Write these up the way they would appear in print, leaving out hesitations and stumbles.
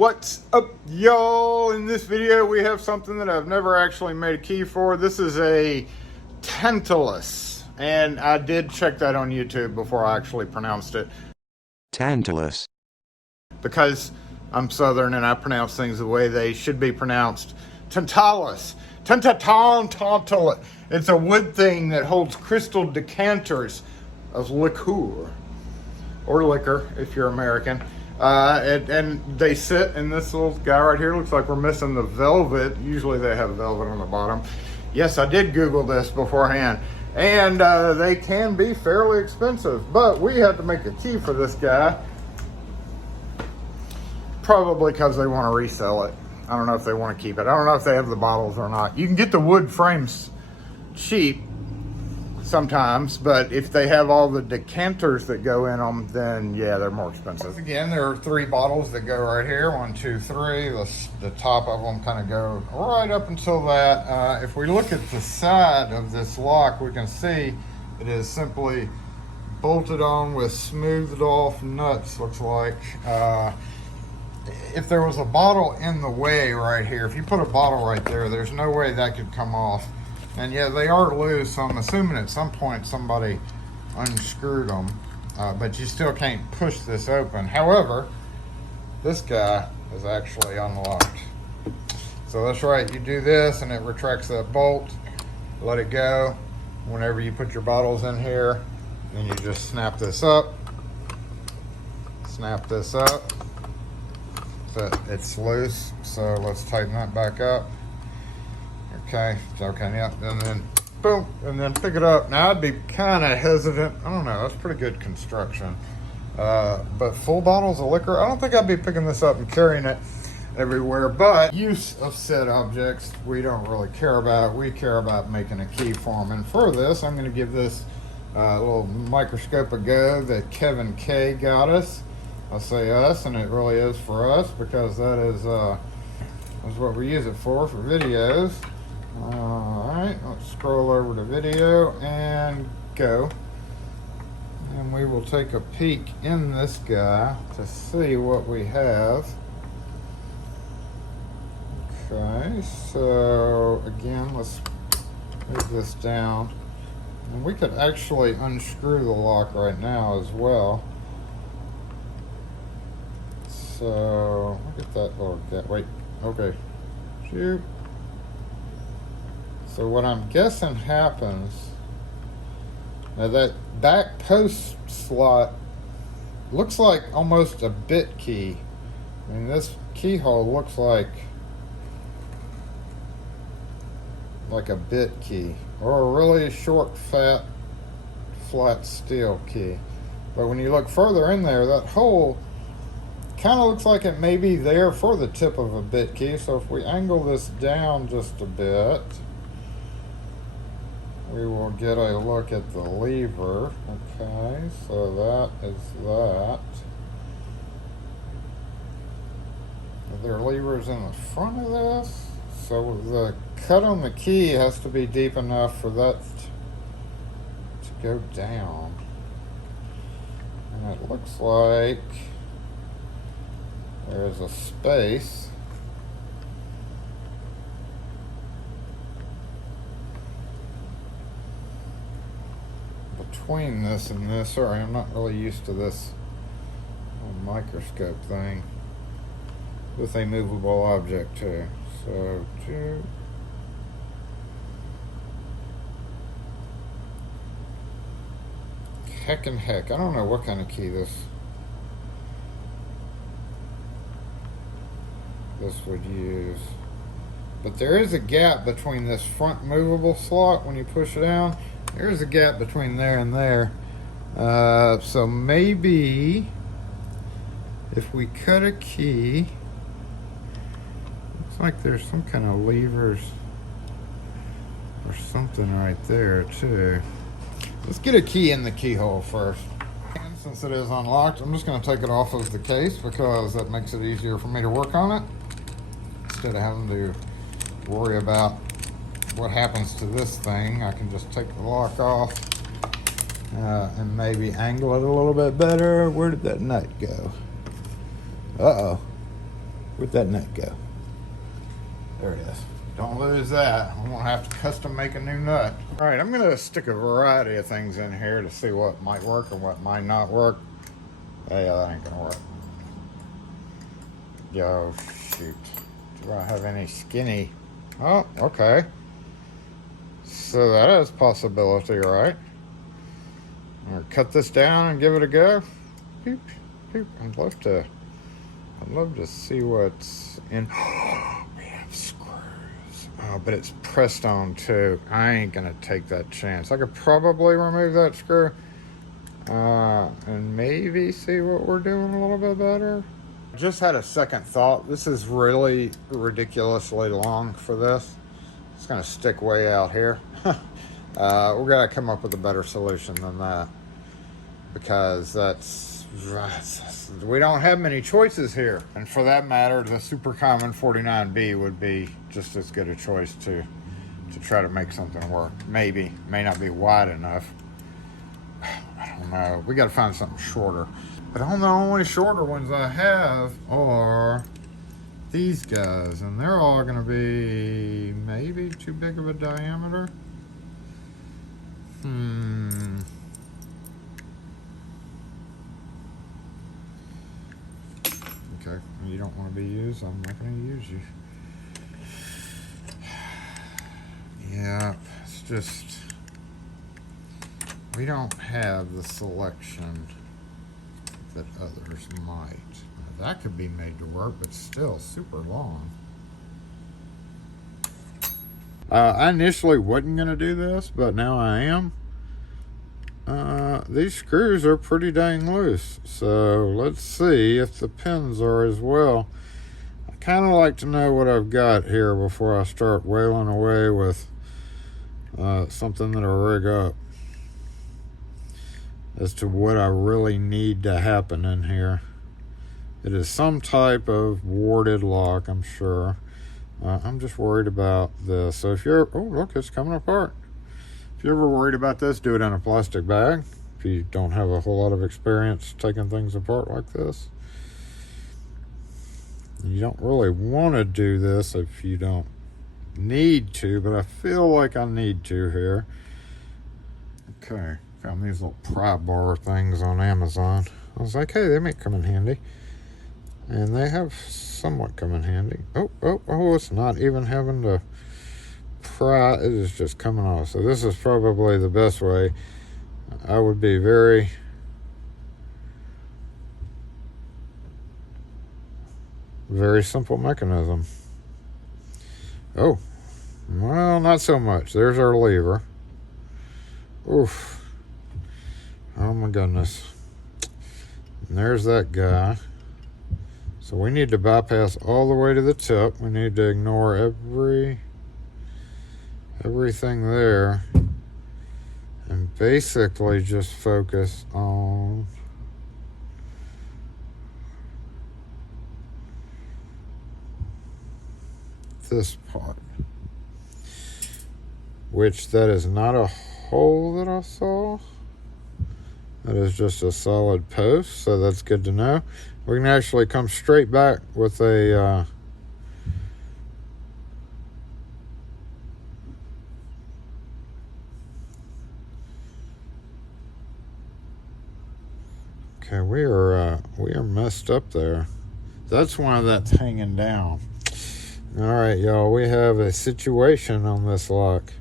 What's up, y'all? In this video we have something that I've never actually made a key for. This is a Tantalus, and I did check that on YouTube before I actually pronounced it. Tantalus. Because I'm Southern and I pronounce things the way they should be pronounced. Tantalus. Tantalus. It's a wood thing that holds crystal decanters of liqueur. Or liquor, if you're American. And they sit in this little guy right here. Looks like we're missing the velvet. Usually they have velvet on the bottom. Yes, I did Google this beforehand. And they can be fairly expensive. But we had to make a key for this guy. Probably because they want to resell it. I don't know if they want to keep it. I don't know if they have the bottles or not. You can get the wood frames cheap sometimes, but if they have all the decanters that go in them, then yeah, they're more expensive. Again, there are 3 bottles that go right here. 1, 2, 3. The top of them kind of go right up until that. If we look at the side of this lock, we can see it is simply bolted on with smoothed off nuts, looks like. If there was a bottle in the way right here, if you put a bottle right there, there's no way that could come off. And yeah, they are loose, so I'm assuming at some point somebody unscrewed them, but you still can't push this open. However, this guy is actually unlocked. So that's right, you do this and it retracts that bolt, let it go. Whenever you put your bottles in here, then you just snap this up, so it's loose. So let's tighten that back up. Okay, yep, and then boom, and then pick it up. Now I'd be kind of hesitant. I don't know, that's pretty good construction. But full bottles of liquor, I don't think I'd be picking this up and carrying it everywhere. But use of said objects, we don't really care about. We care about making a key for them. And for this, I'm going to give this little microscope a go that Kevin K got us. I'll say us, and it really is for us because that's what we use it for videos. Alright, let's scroll over to video and go. And we will take a peek in this guy to see what we have. Okay, so again, let's move this down. And we could actually unscrew the lock right now as well. So, look at that little gap. Wait, okay. Shoot. So what I'm guessing happens, now that back post slot looks like almost a bit key. I mean, this keyhole looks like a bit key or a really short, fat, flat steel key. But when you look further in there, that hole kind of looks like it may be there for the tip of a bit key. So if we angle this down just a bit, we will get a look at the lever. Okay, so that is that. Are there levers in the front of this? So the cut on the key has to be deep enough for that to go down. And it looks like there's a space. Between this and this. Sorry, I'm not really used to this microscope thing with a movable object too. So heck, I don't know what kind of key this would use, but there is a gap between this front movable slot. When you push it down, there's a gap between there and there. So maybe if we cut a key, looks like there's some kind of levers or something right there too. Let's get a key in the keyhole first. And since it is unlocked, I'm just going to take it off of the case because that makes it easier for me to work on it instead of having to worry about what happens to this thing. I can just take the lock off and maybe angle it a little bit better. Where did that nut go? Uh-oh. Where'd that nut go? There it is. Don't lose that. I'm gonna have to custom make a new nut. All right, I'm gonna stick a variety of things in here to see what might work and what might not work. Hey, that ain't gonna work. Yo, shoot. Do I have any skinny? Oh, okay. So that is a possibility, right? I'm gonna cut this down and give it a go. Boop, boop. I'd love to see what's in. We have screws. Oh, but it's pressed on too. I ain't gonna take that chance. I could probably remove that screw and maybe see what we're doing a little bit better. Just had a second thought. This is really ridiculously long for this. It's gonna stick way out here. We're gonna come up with a better solution than that, because we don't have many choices here. And for that matter, the super common 49B would be just as good a choice to try to make something work. Maybe, may not be wide enough. I don't know. We got to find something shorter. But the only shorter ones I have are these guys, and they're all going to be maybe too big of a diameter. Okay, you don't want to be used, I'm not going to use you. Yeah, it's just, we don't have the selection that others might. Now, that could be made to work, but still super long. I initially wasn't going to do this, but now I am. These screws are pretty dang loose, so let's see if the pins are as well. I kind of like to know what I've got here before I start wailing away with something that'll rig up, as to what I really need to happen in here. It is some type of warded lock, I'm sure. I'm just worried about this. So if you're, oh look, it's coming apart. If you're ever worried about this, do it in a plastic bag. If you don't have a whole lot of experience taking things apart like this. You don't really want to do this if you don't need to, but I feel like I need to here. Okay, found these little pry bar things on Amazon. I was like, hey, they may come in handy. And they have somewhat come in handy. Oh, it's not even having to pry. It is just coming off. So this is probably the best way. I would be very simple mechanism. Oh, well, not so much. There's our lever. Oof. Oh my goodness. And there's that guy. So we need to bypass all the way to the tip. We need to ignore everything there and basically just focus on this part, which that is not a hole that I saw. That is just a solid post, so that's good to know. We can actually come straight back with a okay, we are messed up there. That's why that's hanging down. All right, y'all, we have a situation on this lock,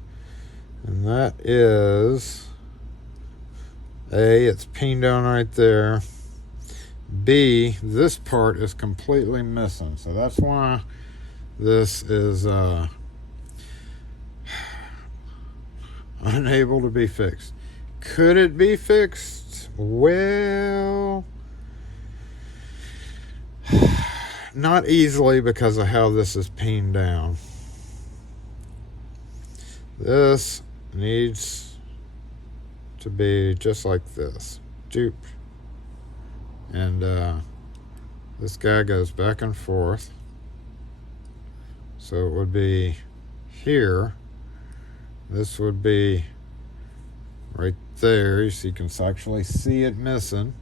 and that is A, it's pinned down right there. B, this part is completely missing, so that's why this is unable to be fixed. Could it be fixed? Well, not easily, because of how this is pinned down. This needs to be just like this. Doop. And this guy goes back and forth. So it would be here. This would be right there. So you can actually see it missing.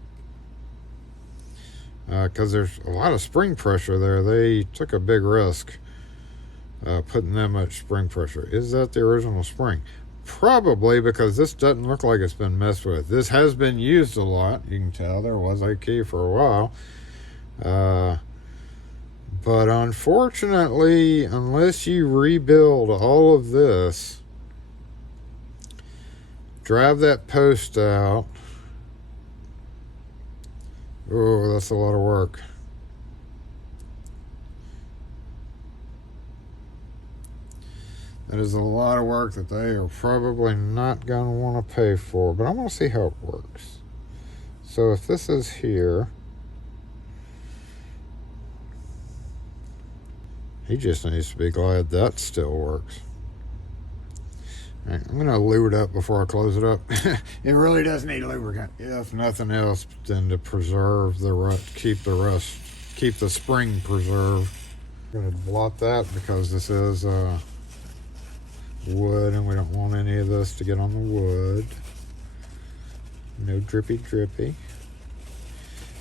because there's a lot of spring pressure there. They took a big risk putting that much spring pressure. Is that the original spring? Probably, because this doesn't look like it's been messed with. This has been used a lot. You can tell there was a key for a while. But unfortunately, unless you rebuild all of this, drive that post out. Oh, that's a lot of work. That is a lot of work that they are probably not going to want to pay for. But I want to see how it works. So if this is here, he just needs to be glad that still works. All right, I'm going to lube it up before I close it up. It really does need lubricant, if nothing else, than to preserve the rust, keep the spring preserved. I'm going to blot that because this is wood, and we don't want any of this to get on the wood. No drippy.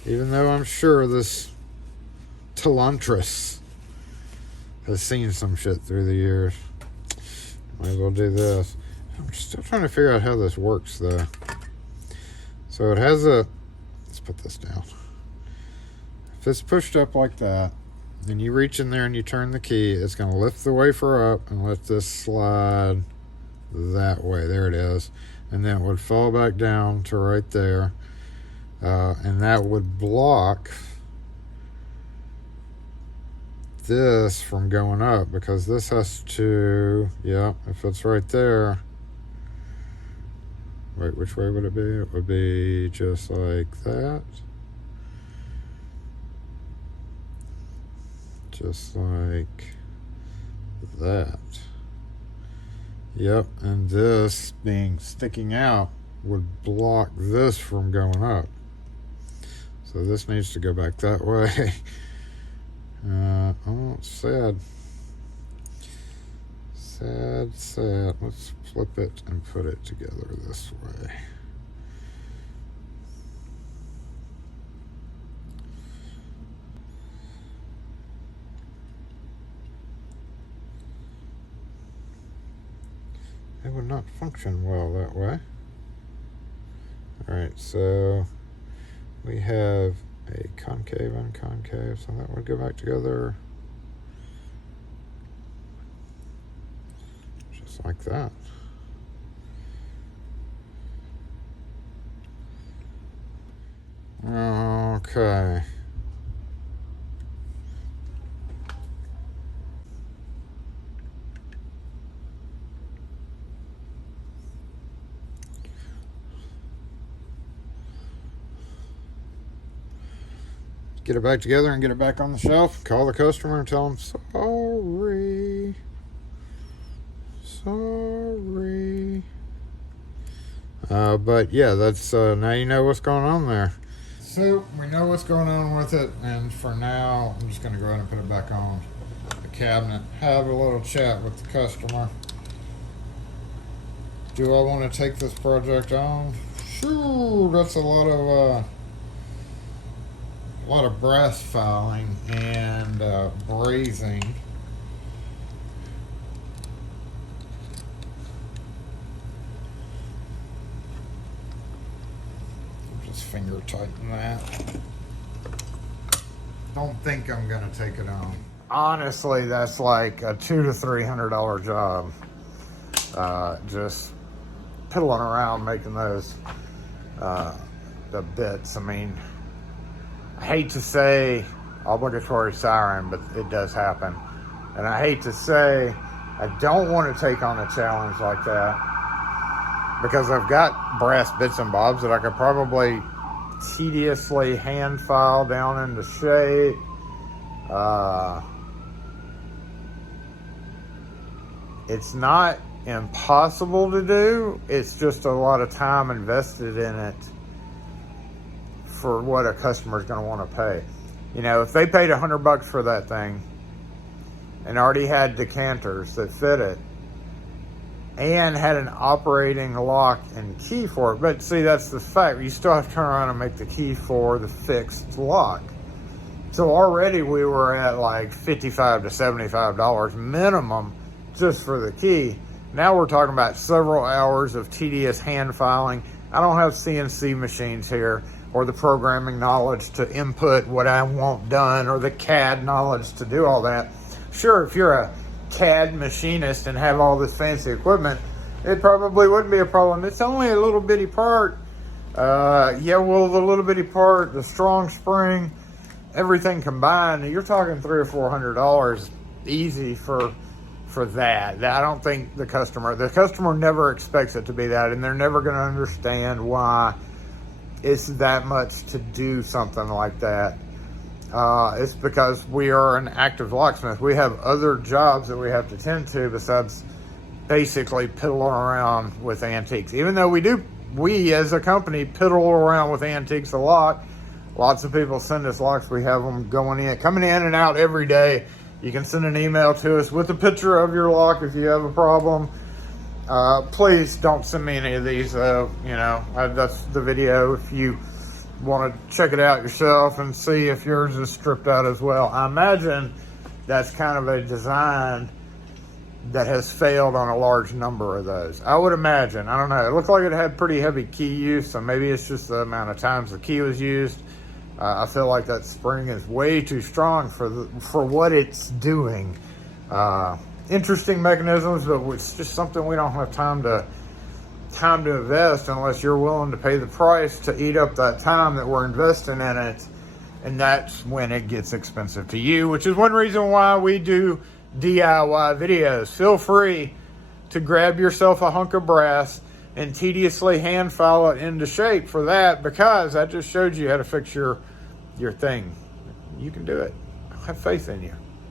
Even though I'm sure this Tantalus has seen some shit through the years. Might as well do this. I'm still trying to figure out how this works though. So it has let's put this down. If it's pushed up like that, and you reach in there and you turn the key, it's going to lift the wafer up and let this slide that way. There it is. And then it would fall back down to right there. And that would block this from going up, because this has to, yeah, if it's right there. Wait, which way would it be? It would be just like that. Just like that. Yep, and this being sticking out would block this from going up. So this needs to go back that way. Oh, sad. Sad. Let's flip it and put it together this way. It would not function well that way. Alright, so we have a concave and concave, so that would go back together just like that. Okay. Get it back together and get it back on the shelf. Call the customer and tell them sorry. But yeah, that's now you know what's going on there. So we know what's going on with it, and for now I'm just going to go ahead and put it back on the cabinet. Have a little chat with the customer. Do I want to take this project on? Sure, that's a lot of brass filing and brazing. Just finger tighten that. Don't think I'm gonna take it on. Honestly, that's like a $200 to $300 job. Just piddling around making those the bits. I mean, I hate to say obligatory siren, but it does happen. And I hate to say I don't want to take on a challenge like that, because I've got brass bits and bobs that I could probably tediously hand file down into shape. It's not impossible to do. It's just a lot of time invested in it for what a customer is going to want to pay. You know, if they paid $100 for that thing and already had decanters that fit it and had an operating lock and key for it, but see, that's the fact. You still have to turn around and make the key for the fixed lock. So already we were at like $55 to $75 minimum just for the key. Now we're talking about several hours of tedious hand filing. I don't have CNC machines here or the programming knowledge to input what I want done or the CAD knowledge to do all that. Sure, if you're a CAD machinist and have all this fancy equipment, it probably wouldn't be a problem. It's only a little bitty part. Yeah, well, the little bitty part, the strong spring, everything combined, you're talking $300 or $400 easy for that. I don't think the customer never expects it to be that, and they're never going to understand why it's that much to do something like that. It's because we are an active locksmith. We have other jobs that we have to tend to besides basically piddling around with antiques. Even though we as a company piddle around with antiques a lot. Lots of people send us locks. We have them coming in and out every day. You can send an email to us with a picture of your lock if you have a problem. Please don't send me any of these. That's the video. If you want to check it out yourself and see if yours is stripped out as well. I imagine that's kind of a design that has failed on a large number of those. I would imagine. I don't know. It looked like it had pretty heavy key use, so maybe it's just the amount of times the key was used. I feel like that spring is way too strong for what it's doing. Interesting mechanisms, but it's just something we don't have time to invest unless you're willing to pay the price to eat up that time that we're investing in it. And that's when it gets expensive to you, which is one reason why we do DIY videos. Feel free to grab yourself a hunk of brass and tediously hand file it into shape for that, because I just showed you how to fix your thing. You can do it. I have faith in you.